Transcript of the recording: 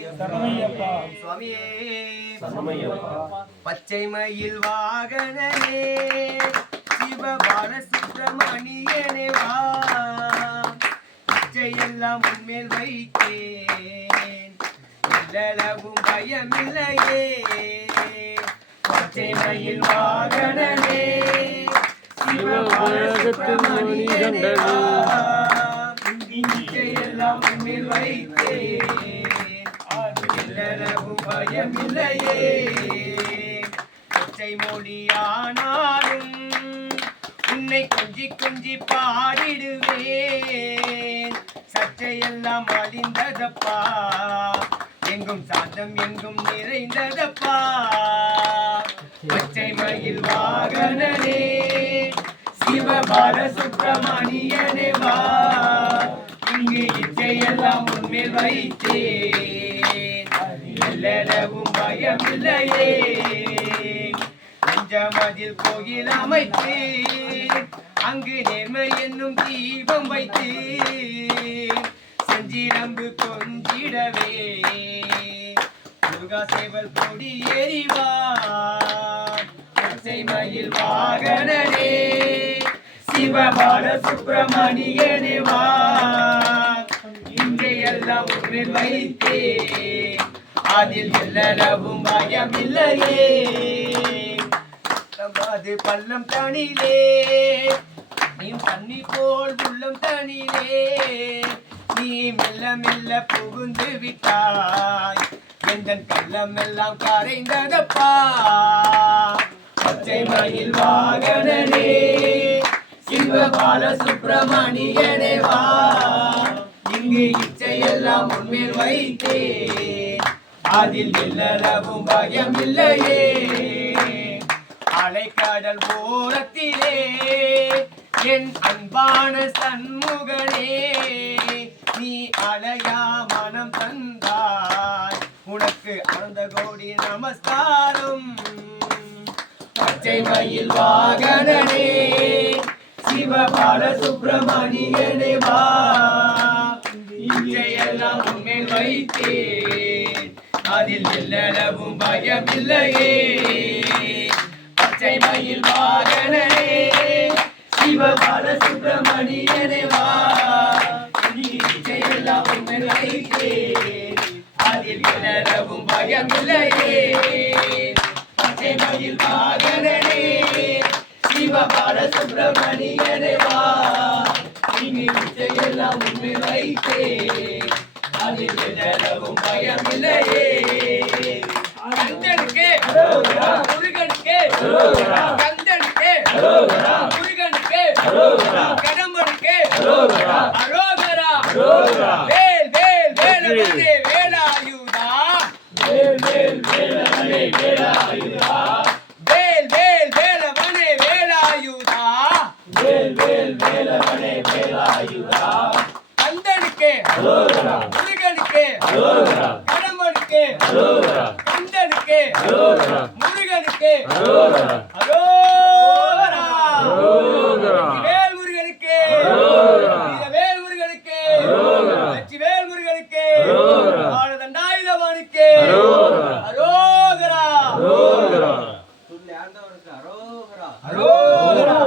சரணமையப்பா சுவாமியே சரணமையப்பா பச்சை மயில் வாகனனே சிவ பாலசுப்ரமணியனே வா பச்சையெல்லாம் உன்மேல் வைத்தேன் எல்லளவும் பயமில்லையே பச்சை மயில் வாகனனே சிவ பாலசுப்ரமணியனே வா பச்சையெல்லாம் உன்மேல் வைத்தேன் பயமில்லையே பச்சை மொழியானாலும் உன்னை கொஞ்சி கொஞ்சி பாடிடுவேன் சற்றையெல்லாம் அழிந்ததப்பா எங்கும் சாந்தம் எங்கும் நிறைந்ததப்பா பச்சை மயில் வாகனனே சிவ பாலசுப்ரமணியனே வா இங்கு இச்சையெல்லாம் உன்மேல் வைத்தேன் எல்லளவும் பயமில்லையே பஞ்சமதில் கோயில் அமைத்து அங்கு நேர்மை என்னும் தீபம் வைத்து செஞ்சிரம்பு கொஞ்சிடவே முருகா சேவல் கொடி எறிவார் பச்சை மயில் வாகனனே சிவ பாலசுப்ரமணியனே வா இங்கே எல்லாம் உன்னில் வைத்தேன் அதில் எல்லளவும் பயமில்லையே அது பள்ளம் தனிலே நீ தண்ணி போல் உள்ளம் தனிலே நீ மெல்ல மெல்ல புகுந்து விட்டாய் எந்தன் கள்ளம் எல்லாம் கரைந்ததப்பா பச்சை மயில் வாகனனே சிவ பாலசுப்ரமணியனே வா இங்கு இச்சையெல்லாம் உன்மேல் வைத்தேன் அதில் எல்லளவும் பயமில்லையே அலைக்கடல் ஓரத்திலே என் அன்பான சண்முகனே நீ அலையா மனம் தந்தாய் உனக்கு ஆனந்த கோடி நமஸ்காரம் பச்சை மயில் வாகனனே சிவ பாலசுப்ரமணியனே வா இச்சையெல்லாம் உன்மேல் வைத்தேன் அதில் எல்லளவும் பயமில்லையே பச்சை மயில் வாகனனே சிவ பாலசுப்ரமணியனே வா இச்சையெல்லாம் உன்மேல் வைத்தேன் அதில் எல்லளவும் பயமில்லையே பச்சை மயில் வாகனனே சிவ பாலசுப்ரமணியனே வா இச்சையெல்லாம் உன்மேல் வைத்தேன் அதில் எல்லளவும் பயமில்லையே கந்தனுக்கு முருகனுக்கு கந்தனுக்கு முருகனுக்கு கடம்பனுக்கு அரோகரா வேல் வேல் வேலவனே வேலாயுதா வேல் வேல் வேலவனே வேலாயுதா வேல் வேல் வேலவனே வேலாயுதா வேல் வேல் வேலவனே வேலாயுதா கந்தனுக்கு முருகனுக்கு கடம்பனுக்கு கந்தனுக்கு முருகனுக்கு வேல் முருகனுக்கு வேல் முருகனுக்கு வேல் முருகனுக்கு தண்டாயுதவனுக்கு அரோகரா அரோகரா